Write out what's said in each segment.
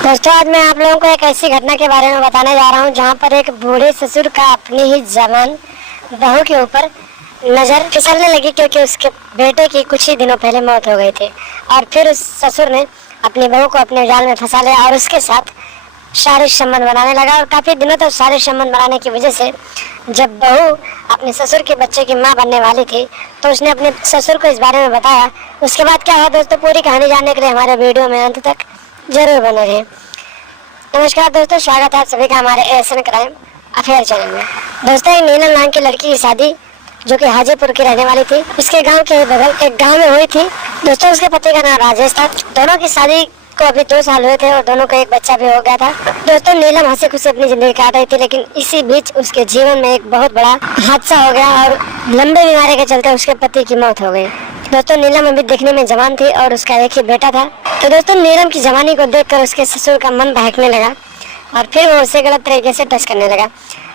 दोस्तों आज मैं आप लोगों को एक ऐसी घटना के बारे में बताने जा रहा हूँ जहाँ पर एक बूढ़े ससुर का अपनी ही जवान बहू के ऊपर नज़र फिसलने लगी, क्योंकि उसके बेटे की कुछ ही दिनों पहले मौत हो गई थी। और फिर उस ससुर ने अपनी बहू को अपने जाल में फंसा लिया और उसके साथ शारीरिक संबंध बनाने लगा। और काफ़ी दिनों तक शारीरिक संबंध बनाने की वजह से जब बहू अपने ससुर के बच्चे की माँ बनने वाली थी तो उसने अपने ससुर को इस बारे में बताया। उसके बाद क्या हुआ दोस्तों, पूरी कहानी जानने के लिए हमारे वीडियो में अंत तक जरूर बने रहें। नमस्कार दोस्तों, स्वागत है आप सभी का हमारे एएसएन क्राइम अफेयर चैनल में। दोस्तों एक नीलम नाम की लड़की की शादी जो कि हाजीपुर की रहने वाली थी, उसके गांव के बगल एक गांव में हुई थी। दोस्तों उसके पति का नाम राजेश था। दोनों की शादी को अभी 2 साल हुए थे और दोनों को एक बच्चा भी हो गया था। दोस्तों नीलम हंसी खुशी अपनी जिंदगी काट रही थी, लेकिन इसी बीच उसके जीवन में एक बहुत बड़ा हादसा हो गया और लंबे बीमारी के चलते उसके पति की मौत हो गई। दोस्तों नीलम अभी दिखने में जवान थी और उसका एक ही बेटा था। तो दोस्तों नीलम की जवानी को देखकर उसके ससुर का मन बहकने लगा और फिर वो उसे गलत तरीके से टच करने लगा।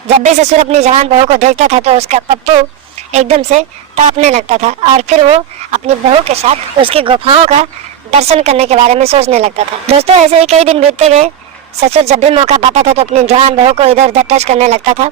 जब भी ससुर अपनी जवान बहू को देखता था तो उसका पप्पू एकदम से तड़पने लगता था और फिर वो अपनी बहू के साथ उसकी गुफाओं का दर्शन करने के बारे में सोचने लगता था। दोस्तों ऐसे ही कई दिन बीतते गए। ससुर जब भी मौका पाता था तो अपनी जवान बहू को इधर उधर टच करने लगता था।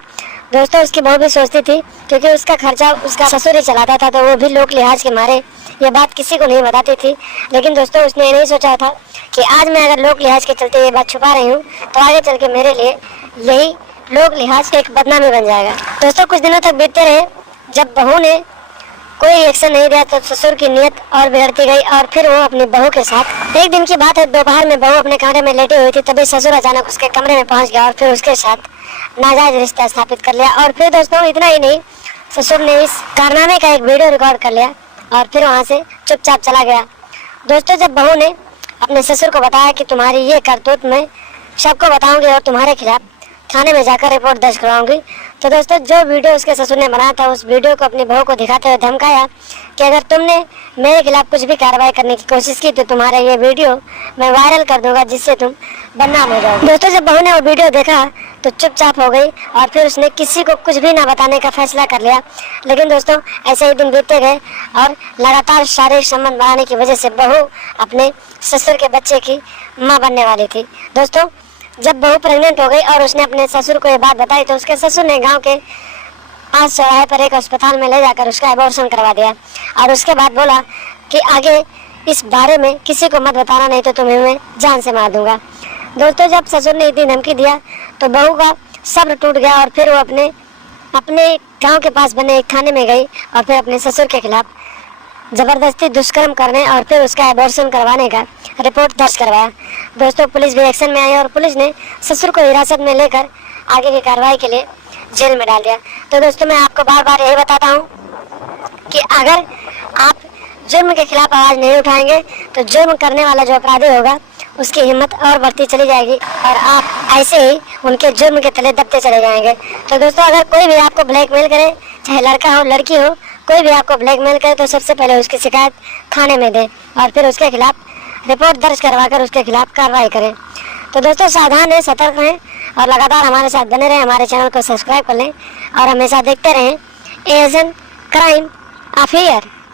दोस्तों उसकी बहू भी सोचती थी, क्योंकि उसका खर्चा उसका ससुर ही चलाता था, तो वो भी लोक लिहाज के मारे ये बात किसी को नहीं बताती थी। लेकिन दोस्तों उसने ये नहीं सोचा था कि आज मैं अगर लोक लिहाज के चलते ये बात छुपा रही हूँ तो आगे चल के मेरे लिए यही लोक लिहाज एक बदनामी बन जाएगा। दोस्तों कुछ दिनों तक बीतते रहे। जब बहू ने कोई रिएक्शन नहीं दिया तो ससुर की नीयत और बिगड़ती गई और फिर वो अपनी बहू के साथ, एक दिन की बात है, दोपहर में बहू अपने कमरे में लेटी हुई थी, तभी ससुर अचानक उसके कमरे में पहुंच गया और फिर उसके साथ नाजायज रिश्ता स्थापित कर लिया। और फिर दोस्तों इतना ही नहीं, ससुर ने इस कारनामे का एक वीडियो रिकॉर्ड कर लिया और फिर वहाँ से चुपचाप चला गया। दोस्तों जब बहू ने अपने ससुर को बताया कि तुम्हारी ये करतूत मैं सबको बताऊंगी और तुम्हारे खिलाफ थाने में जाकर रिपोर्ट दर्ज करवाऊंगी, तो दोस्तों जो वीडियो उसके ससुर ने बनाया था उस वीडियो को अपनी बहू को दिखाते हुए धमकाया कि अगर तुमने मेरे खिलाफ कुछ भी कार्रवाई करने की कोशिश की तो तुम्हारा ये वीडियो मैं वायरल कर दूंगा, जिससे तुम बदनाम हो जाओगे। दोस्तों जब बहू ने वो वीडियो देखा तो चुपचाप हो गई और फिर उसने किसी को कुछ भी ना बताने का फैसला कर लिया। लेकिन दोस्तों ऐसे ही दिन बीतते गए और लगातार शारीरिक संबंध बढ़ाने की वजह से बहू अपने ससुर के बच्चे की माँ बनने वाली थी। दोस्तों जब बहू प्रेग्नेंट हो गई और उसने अपने ससुर को ये बात बताई तो उसके ससुर ने गांव के 5 चौराहे पर एक अस्पताल में ले जाकर उसका एबॉर्शन करवा दिया और उसके बाद बोला कि आगे इस बारे में किसी को मत बताना, नहीं तो तुम्हें मैं जान से मार दूंगा। दोस्तों जब ससुर ने इतनी धमकी दिया तो बहू का सब्र टूट गया और फिर वो अपने गाँव के पास बने एक थाने में गई और फिर अपने ससुर के खिलाफ जबरदस्ती दुष्कर्म करने और फिर उसका एबॉर्शन करवाने का रिपोर्ट दर्ज करवाया। दोस्तों पुलिस भी एक्शन में आई और पुलिस ने ससुर को हिरासत में लेकर आगे की कार्रवाई के लिए जेल में डाल दिया। तो दोस्तों मैं आपको बार बार यही बताता हूँ कि अगर आप जुर्म के खिलाफ आवाज़ नहीं उठाएंगे तो जुर्म करने वाला जो अपराधी होगा उसकी हिम्मत और बढ़ती चली जाएगी और आप ऐसे ही उनके जुर्म के तले दबते चले जाएंगे। तो दोस्तों अगर कोई भी आपको ब्लैकमेल करे, चाहे लड़का हो लड़की हो, कोई भी आपको ब्लैकमेल करे तो सबसे पहले उसकी शिकायत थाने में दें और फिर उसके खिलाफ रिपोर्ट दर्ज करवाकर उसके खिलाफ कार्रवाई करें। तो दोस्तों सावधान रहें, सतर्क रहें और लगातार हमारे साथ बने रहें। हमारे चैनल को सब्सक्राइब कर लें और हमेशा देखते रहें एएसएन क्राइम अफेयर।